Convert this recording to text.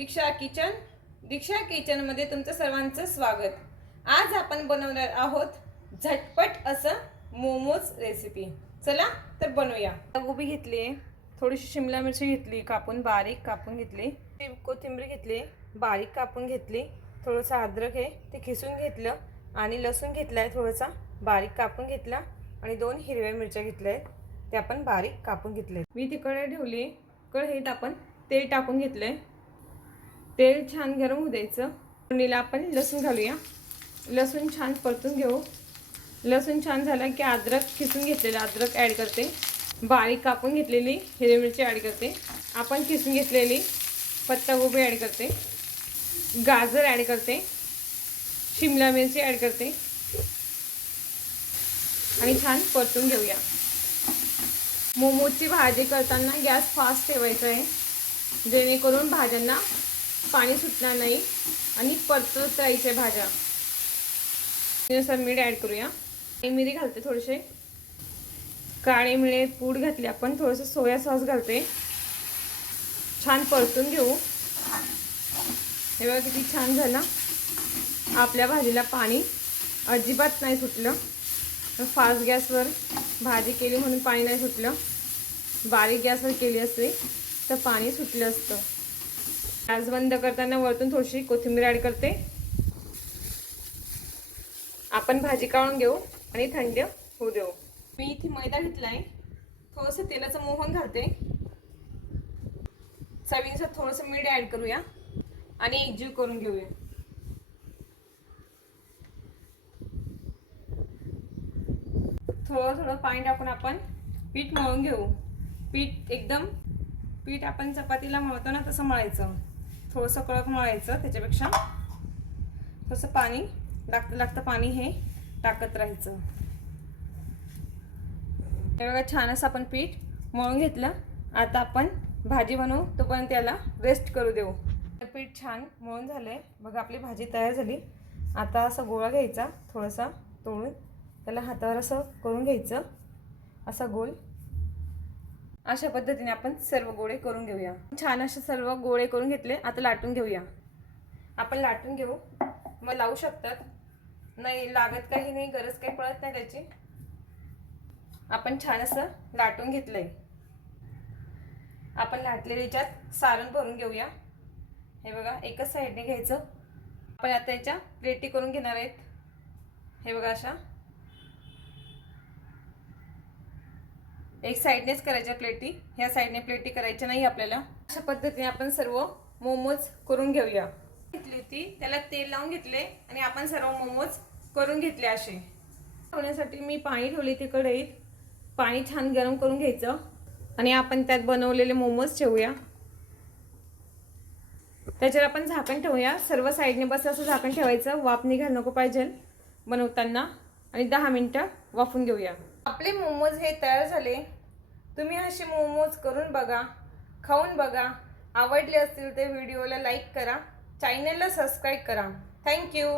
दीक्षा किचनमध्ये तुमचं सर्वांचं स्वागत। आज आपण बनवणार आहोत झटपट असं मोमोज रेसिपी। चला तर बनवूया। गोबी घेतली, थोडीशी शिमला मिरची घेतली, बारीक कापून घेतली, कोथिंबीर घेतली, बारीक कापून घेतली, थोडंसं अद्रक आहे ते खिसून घेतलं आणि लसूण घेतलाय थोडासा बारीक कापून घेतला आणि 2 हिरव्या मिरच्या घेतल्या ते आपण बारीक कापून घेतले। मी ती कढई ठेवली, कढईत आपण तेल टाकून घेतले। तेल छान गरम होऊ द्यायचं। फोडणीला आपण लसूण घालूया। लसूण छान परतून घेऊ। लसूण छान झाला की अद्रक खिसून घेतलेला अद्रक ॲड करते, बारीक कापून घेतलेली हिरवी मिरची ॲड करते, आपण खिसून घेतलेली पत्तागोबी ॲड करते, गाजर ॲड करते, शिमला मिरची ॲड करते आणि छान परतून घेऊया। मोमोजची भाजी करताना गॅस फास्ट ठेवायचा आहे, जेणेकरून भाज्यांना पाणी सुटणार नाही आणि परतत राहायचे भाज्या। त्यानुसार मीठ ॲड करूया। मिरी घालते, थोडेसे काळे मिरे पूड घातली, आपण थोडंसं सोया सॉस घालते, छान परतून घेऊ। हे बघा किती छान झालं। आपल्या भाजीला पाणी अजिबात नाही सुटलं। फास्ट गॅसवर भाजी केली म्हणून पाणी नाही सुटलं, बारीक गॅसवर केली असते तर पाणी सुटलं असतं। गॅस बंद करताना वरतून थोडीशी कोथिंबीर ॲड करते। आपण भाजी काढून घेऊ आणि थंड होऊ देऊ। मी इथे मैदा घेतलाय, थोडंसं तेलाचं मोहन घालते, चवीनुसार थोडंसं मीठ ॲड करूया आणि एकजीव करून घेऊया। थोडं थोडं पाणी टाकून आपण पीठ मळून घेऊ। पीठ आपण चपातीला मळतो ना तसं मळायचं, थोडंसं कडक मळायचं, त्याच्यापेक्षा थोडंसं पाणी लागतं पाणी हे टाकत राहायचं। हे बघा छान असं आपण पीठ मळून घेतलं। आता आपण भाजी बनवू, तोपर्यंत त्याला रेस्ट करू देऊ। पीठ छान मळून झालंय, बघा आपली भाजी तयार झाली। आता असा गोळा घ्यायचा, थोडासा तोडून त्याला हातावर असं करून घ्यायचं, असा गोल। अशा पद्धतीने आपण सर्व गोळे करून घेऊया। छान असे सर्व गोळे करून घेतले, आता लाटून घेऊया। आपण लाटून घेऊ, मग लावू शकतात, नाही लागत काही नाही, गरज काही पडत नाही त्याची। आपण छान असं लाटून घेतलंय। आपण लाटलेल्या याच्यात सारण भरून घेऊया। हे बघा एकच साईडने घ्यायचं। आपण आता याच्या प्लेटी करून घेणार आहेत। हे बघा अशा एक साइडनेच करायच्या प्लेटी, ह्या साइडने प्लेटी करायच्या नाही आपल्याला। अशा पद्धतीने आपण सर्व मोमोज करून घेऊया। घेतली होती, त्याला तेल लावून घेतले आणि आपण सर्व मोमोज करून घेतले। असे होण्यासाठी मी पाणी ठेवले ती कढईत, पाणी छान गरम करून घ्यायचं आणि आपण त्यात बनवलेले मोमोज ठेवूया। त्याच्यावर आपण झाकण ठेवूया, सर्व साइडने बस असं झाकण ठेवायचं, वाफ निघायला नको पाहिजे बनवताना, आणि 10 मिनिटं वाफून घेऊया। आपले मोमोज हे तयार झाले। तुम्ही असे मोमोज करून बघा, खाऊन बघा, आवडले असतील तर व्हिडिओला लाईक करा, चॅनलला सबस्क्राईब करा। थँक्यू।